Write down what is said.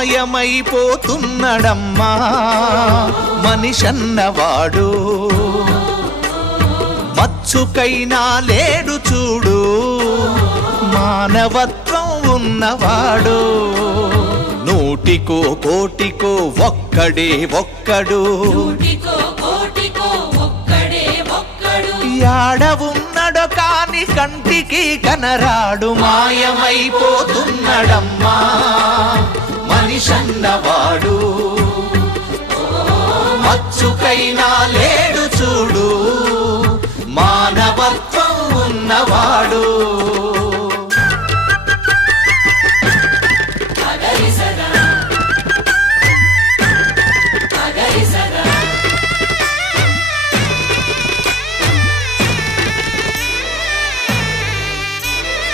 మాయమైపోతున్నడమ్మా మనిషన్నవాడు. మచ్చుకైనా లేడు చూడు మానవత్వం ఉన్నవాడు. నూటికో కోటికో ఒక్కడే ఒక్కడు, యాడ ఉన్నడో కాని కంటికి కనరాడు. మాయమైపోతున్నడమ్మా మనిషన్నవాడు. మచ్చుకైనా లేడు చూడు మానవత్వం ఉన్నవాడు.